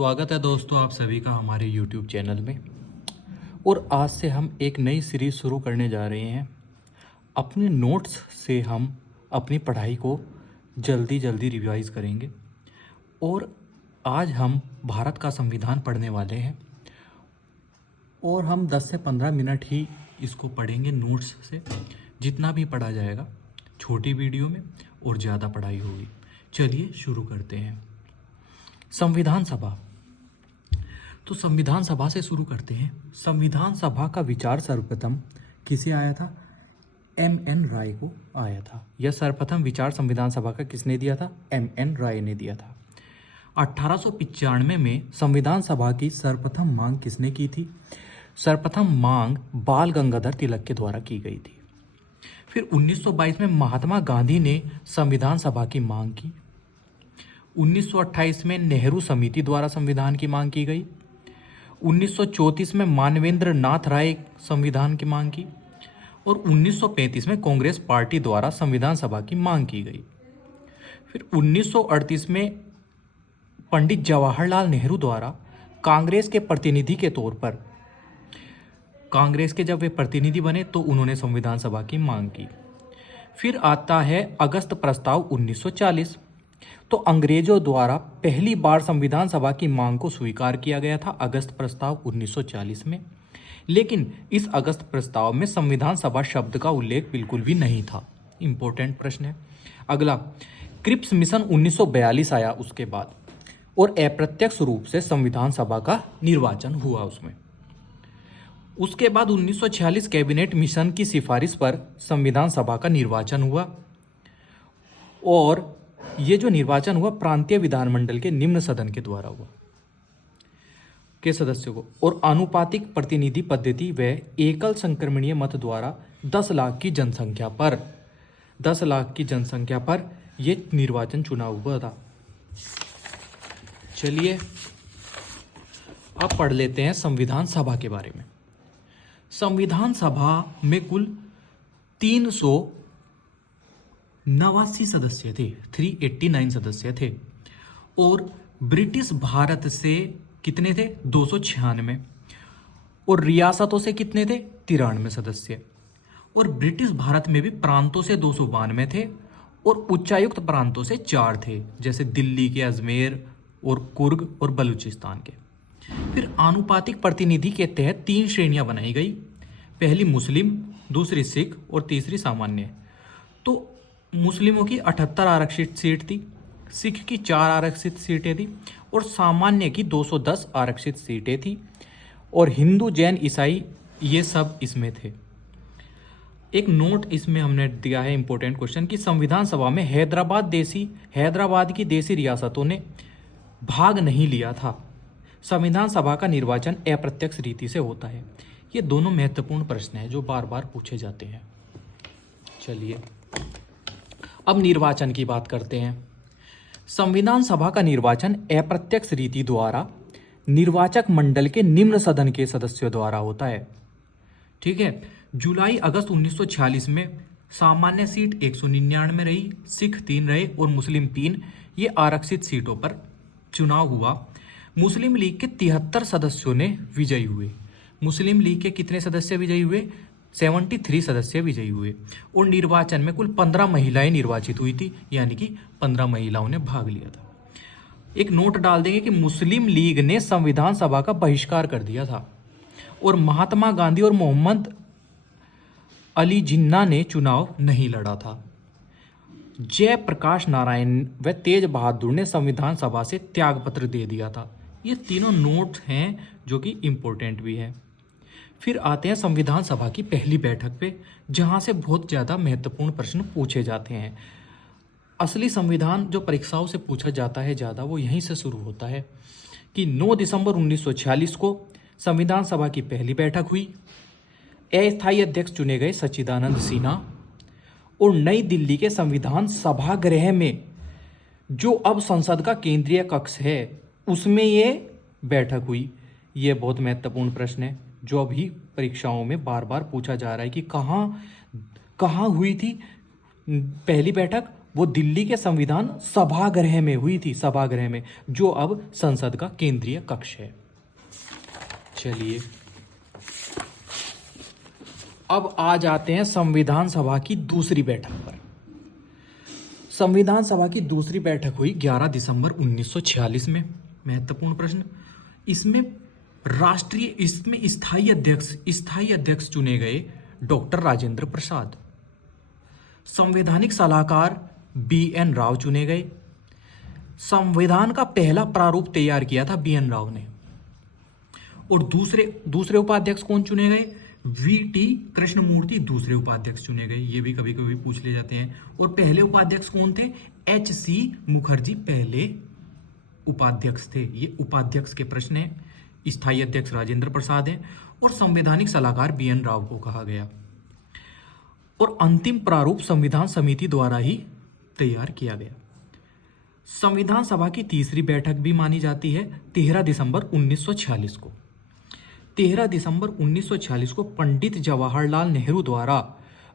स्वागत है दोस्तों आप सभी का हमारे YouTube चैनल में। और आज से हम एक नई सीरीज़ शुरू करने जा रहे हैं। अपने नोट्स से हम अपनी पढ़ाई को जल्दी जल्दी रिवाइज़ करेंगे और आज हम भारत का संविधान पढ़ने वाले हैं और हम 10 से 15 मिनट ही इसको पढ़ेंगे नोट्स से। जितना भी पढ़ा जाएगा छोटी वीडियो में और ज़्यादा पढ़ाई होगी। चलिए शुरू करते हैं। संविधान सभा। तो संविधान सभा से शुरू करते हैं। संविधान सभा का विचार सर्वप्रथम किसे आया था? M.N. राय को आया था। यह सर्वप्रथम विचार संविधान सभा का किसने दिया था? M.N. राय ने दिया था। 1895 में संविधान सभा की सर्वप्रथम मांग किसने की थी? सर्वप्रथम मांग बाल गंगाधर तिलक के द्वारा की गई थी। फिर 1922 में महात्मा गांधी ने संविधान सभा की मांग की। 1928 में नेहरू समिति द्वारा संविधान की मांग की गई। 1934 में मानवेंद्र नाथ राय संविधान की मांग की और 1935 में कांग्रेस पार्टी द्वारा संविधान सभा की मांग की गई। फिर 1938 में पंडित जवाहरलाल नेहरू द्वारा कांग्रेस के प्रतिनिधि के तौर पर कांग्रेस के जब वे प्रतिनिधि बने तो उन्होंने संविधान सभा की मांग की। फिर आता है अगस्त प्रस्ताव 1940। तो अंग्रेजों द्वारा पहली बार संविधान सभा की मांग को स्वीकार किया गया था अगस्त प्रस्ताव 1940 में। लेकिन इस अगस्त प्रस्ताव में संविधान सभा शब्द का उल्लेख बिल्कुल भी नहीं था। इंपॉर्टेंट प्रश्न है। अगला क्रिप्स मिशन 1942 आया उसके बाद और अप्रत्यक्ष रूप से संविधान सभा का निर्वाचन हुआ उसमें। उसके बाद 1946 कैबिनेट मिशन की सिफारिश पर संविधान सभा का निर्वाचन हुआ और ये जो निर्वाचन हुआ प्रांतीय विधानमंडल के निम्न सदन के द्वारा हुआ के सदस्यों को और आनुपातिक प्रतिनिधि पद्धति व एकल संक्रमणीय मत द्वारा 10 लाख की जनसंख्या पर ये निर्वाचन चुनाव हुआ था। चलिए अब पढ़ लेते हैं संविधान सभा के बारे में। संविधान सभा में कुल 389 सदस्य थे, 389 सदस्य थे और ब्रिटिश भारत से कितने थे? 296 और रियासतों से कितने थे? 93 सदस्य। और ब्रिटिश भारत में भी प्रांतों से 292 थे और उच्चायुक्त प्रांतों से 4 थे, जैसे दिल्ली के अजमेर और कुर्ग और बलूचिस्तान के। फिर आनुपातिक प्रतिनिधि के तहत 3 श्रेणियां बनाई गई। पहली मुस्लिम, दूसरी सिख और तीसरी सामान्य। तो मुस्लिमों की 78 आरक्षित सीट थी, सिख की 4 आरक्षित सीटें थी और सामान्य की 210 आरक्षित सीटें थी और हिंदू, जैन, ईसाई ये सब इसमें थे। एक नोट इसमें हमने दिया है इंपॉर्टेंट क्वेश्चन कि संविधान सभा में हैदराबाद की देसी रियासतों ने भाग नहीं लिया था। संविधान सभा का निर्वाचन अप्रत्यक्ष रीति से होता है। ये दोनों महत्वपूर्ण प्रश्न हैं जो बार बार पूछे जाते हैं। चलिए अब निर्वाचन की बात करते हैं। संविधान सभा का निर्वाचन अप्रत्यक्ष रीति द्वारा निर्वाचक मंडल के निम्न सदन के सदस्यों द्वारा होता है। ठीक है। जुलाई अगस्त 1946 में सामान्य सीट 199 रही, सिख 3 रहे और मुस्लिम 3। ये आरक्षित सीटों पर चुनाव हुआ। मुस्लिम लीग के 73 सदस्यों ने विजयी हुए। मुस्लिम लीग के कितने सदस्य विजयी हुए? 73 सदस्य विजयी हुए और निर्वाचन में कुल 15 महिलाएं निर्वाचित हुई थी, यानी कि 15 महिलाओं ने भाग लिया था। एक नोट डाल देंगे कि मुस्लिम लीग ने संविधान सभा का बहिष्कार कर दिया था और महात्मा गांधी और मोहम्मद अली जिन्ना ने चुनाव नहीं लड़ा था। जयप्रकाश नारायण व तेज बहादुर ने संविधान सभा से त्यागपत्र दे दिया था। ये तीनों नोट हैं जो कि इंपॉर्टेंट भी है। फिर आते हैं संविधान सभा की पहली बैठक पे, जहां से बहुत ज़्यादा महत्वपूर्ण प्रश्न पूछे जाते हैं। असली संविधान जो परीक्षाओं से पूछा जाता है ज़्यादा, वो यहीं से शुरू होता है कि 9 दिसंबर 1946 को संविधान सभा की पहली बैठक हुई। अस्थायी अध्यक्ष चुने गए सच्चिदानंद सिन्हा और नई दिल्ली के संविधान सभागृह में, जो अब संसद का केंद्रीय कक्ष है, उसमें ये बैठक हुई। ये बहुत महत्वपूर्ण प्रश्न है जो अभी परीक्षाओं में बार बार पूछा जा रहा है कि कहाँ हुई थी पहली बैठक वो दिल्ली के संविधान सभागृह में हुई थी, सभागृह में, जो अब संसद का केंद्रीय कक्ष है। चलिए अब आ जाते हैं संविधान सभा की दूसरी बैठक पर। संविधान सभा की दूसरी बैठक हुई 11 दिसंबर 1946 में। महत्वपूर्ण प्रश्न, इसमें स्थायी अध्यक्ष चुने गए डॉक्टर राजेंद्र प्रसाद। संवैधानिक सलाहकार BN राव चुने गए। संविधान का पहला प्रारूप तैयार किया था BN राव ने। और दूसरे उपाध्यक्ष कौन चुने गए? VT कृष्णमूर्ति दूसरे उपाध्यक्ष चुने गए। ये भी कभी कभी पूछ ले जाते हैं। और पहले उपाध्यक्ष कौन थे? HC मुखर्जी पहले उपाध्यक्ष थे। ये उपाध्यक्ष के प्रश्न हैं। स्थायी अध्यक्ष राजेंद्र प्रसाद हैं और संवैधानिक सलाहकार BN राव को कहा गया। और अंतिम प्रारूप संविधान समिति द्वारा ही तैयार किया गया। संविधान सभा की तीसरी बैठक भी मानी जाती है 13 दिसंबर 1946 को। 13 दिसंबर 1946 को पंडित जवाहरलाल नेहरू द्वारा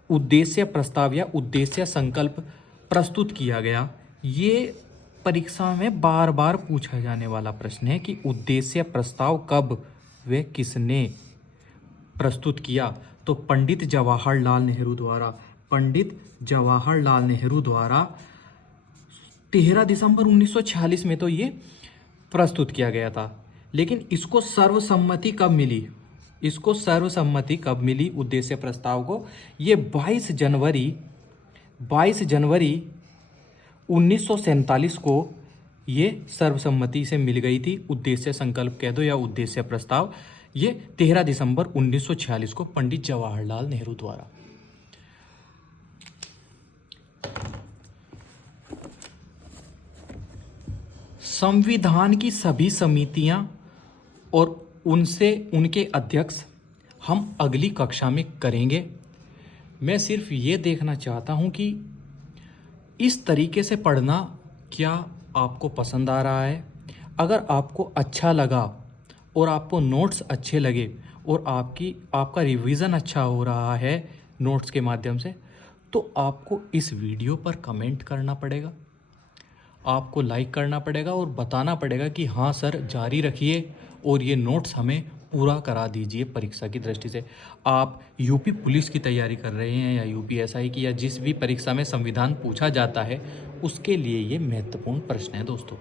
उद्देश्य प्रस्ताव या उद्देश्य संकल्प प्रस्तुत किया गया। ये परीक्षा में बार बार पूछा जाने वाला प्रश्न है कि उद्देश्य प्रस्ताव कब व किसने प्रस्तुत किया? तो पंडित जवाहरलाल नेहरू द्वारा 13 दिसंबर 1946 में तो ये प्रस्तुत किया गया था। लेकिन इसको सर्वसम्मति कब मिली उद्देश्य प्रस्ताव को? ये 22 जनवरी 1947 को ये सर्वसम्मति से मिल गई थी। उद्देश्य संकल्प कह दो या उद्देश्य प्रस्ताव, ये 13 दिसंबर 1946 को पंडित जवाहरलाल नेहरू द्वारा। संविधान की सभी समितियां और उनके अध्यक्ष हम अगली कक्षा में करेंगे। मैं सिर्फ ये देखना चाहता हूं कि इस तरीके से पढ़ना क्या आपको पसंद आ रहा है। अगर आपको अच्छा लगा और आपको नोट्स अच्छे लगे और आपका रिवीजन अच्छा हो रहा है नोट्स के माध्यम से, तो आपको इस वीडियो पर कमेंट करना पड़ेगा, आपको लाइक करना पड़ेगा और बताना पड़ेगा कि हाँ सर जारी रखिए और ये नोट्स हमें पूरा करा दीजिए। परीक्षा की दृष्टि से आप यूपी पुलिस की तैयारी कर रहे हैं या UPSI की या जिस भी परीक्षा में संविधान पूछा जाता है, उसके लिए ये महत्वपूर्ण प्रश्न है दोस्तों।